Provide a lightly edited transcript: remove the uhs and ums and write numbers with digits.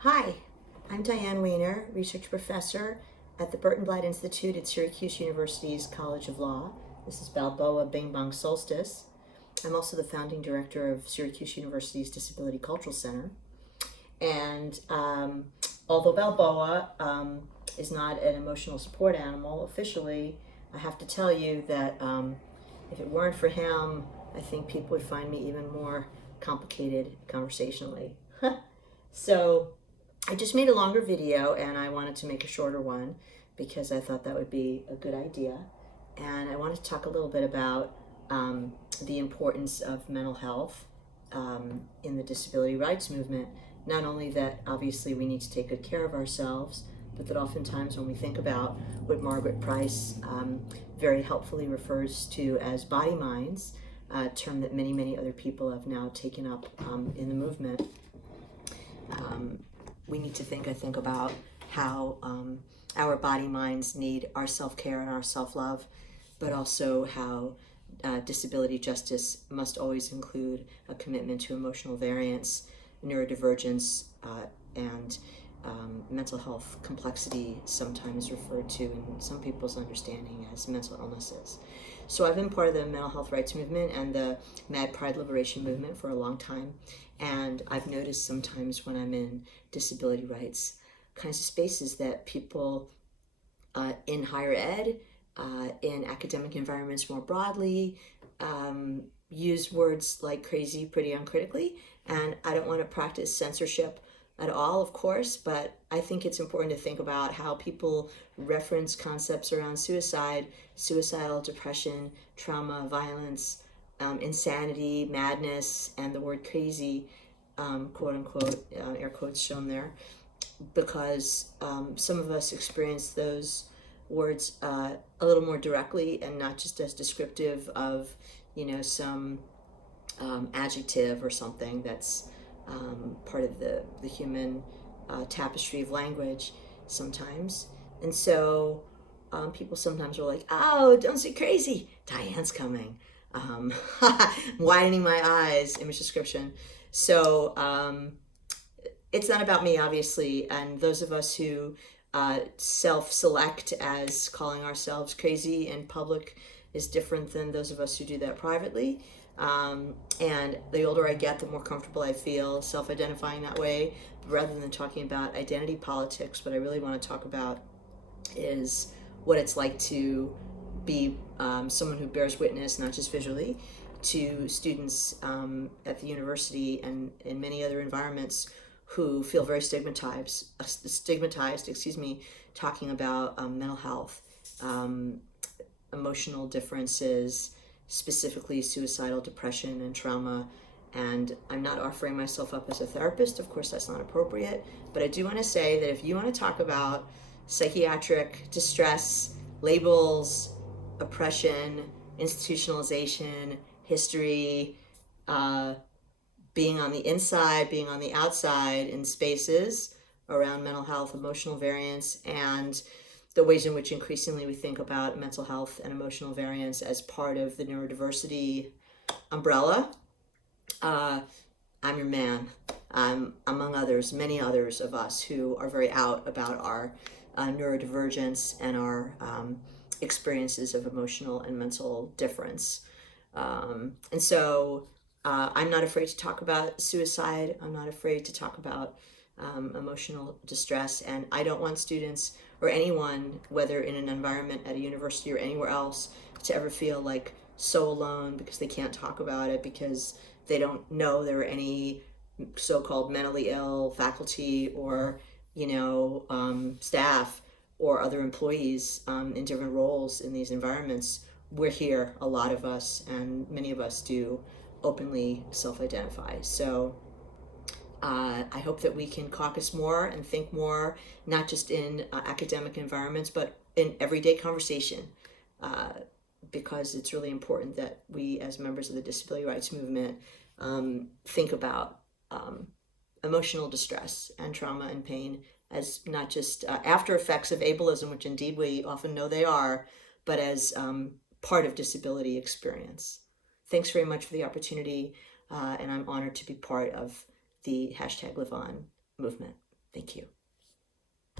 Hi, I'm Diane Weiner, research professor at the Burton Blatt Institute at Syracuse University's College of Law. This is Balboa Bing Bong Solstice. I'm also the founding director of Syracuse University's Disability Cultural Center. And although Balboa is not an emotional support animal officially, I have to tell you that if it weren't for him, I think people would find me even more complicated conversationally. So I just made a longer video and I wanted to make a shorter one because I thought that would be a good idea. And I wanted to talk a little bit about the importance of mental health in the disability rights movement. Not only that, obviously, we need to take good care of ourselves, but that oftentimes when we think about what Margaret Price very helpfully refers to as body minds, a term that many, many other people have now taken up in the movement, we need to think, I think, about how our body minds need our self-care and our self-love, but also how disability justice must always include a commitment to emotional variance, neurodivergence, and mental health complexity, sometimes referred to in some people's understanding as mental illnesses. So I've been part of the mental health rights movement and the Mad Pride Liberation movement for a long time, and I've noticed sometimes when I'm in disability rights kinds of spaces that people in higher ed, in academic environments more broadly, use words like crazy pretty uncritically. And I don't want to practice censorship at all, of course, but I think it's important to think about how people reference concepts around suicide, suicidal depression, trauma, violence, insanity, madness, and the word crazy, quote unquote, air quotes shown there, because some of us experience those words a little more directly and not just as descriptive of, some adjective or something that's part of the human tapestry of language sometimes. And so people sometimes are like, oh, don't say crazy, Diane's coming. Widening my eyes, image description. So it's not about me, obviously, and those of us who self-select as calling ourselves crazy in public is different than those of us who do that privately. And the older I get, the more comfortable I feel self-identifying that way. But rather than talking about identity politics, what I really want to talk about is what it's like to be someone who bears witness, not just visually, to students at the university and in many other environments who feel very stigmatized, talking about mental health, emotional differences, specifically suicidal depression and trauma. And I'm not offering myself up as a therapist, of course that's not appropriate, but I do want to say that if you want to talk about psychiatric distress, labels, oppression, institutionalization, history, being on the inside, being on the outside in spaces around mental health, emotional variance, and the ways in which increasingly we think about mental health and emotional variance as part of the neurodiversity umbrella, I'm your man. Among others, many others of us who are very out about our neurodivergence and our experiences of emotional and mental difference. And so I'm not afraid to talk about suicide. I'm not afraid to talk about emotional distress. And I don't want students or anyone, whether in an environment at a university or anywhere else, to ever feel like so alone because they can't talk about it, because they don't know there are any so-called mentally ill faculty or, staff or other employees in different roles in these environments. We're here, a lot of us, and many of us do openly self-identify. So I hope that we can caucus more and think more, not just in academic environments, but in everyday conversation, because it's really important that we, as members of the disability rights movement, think about emotional distress and trauma and pain as not just after effects of ableism, which indeed we often know they are, but as part of disability experience. Thanks very much for the opportunity, and I'm honored to be part of the #LiveOn movement. Thank you.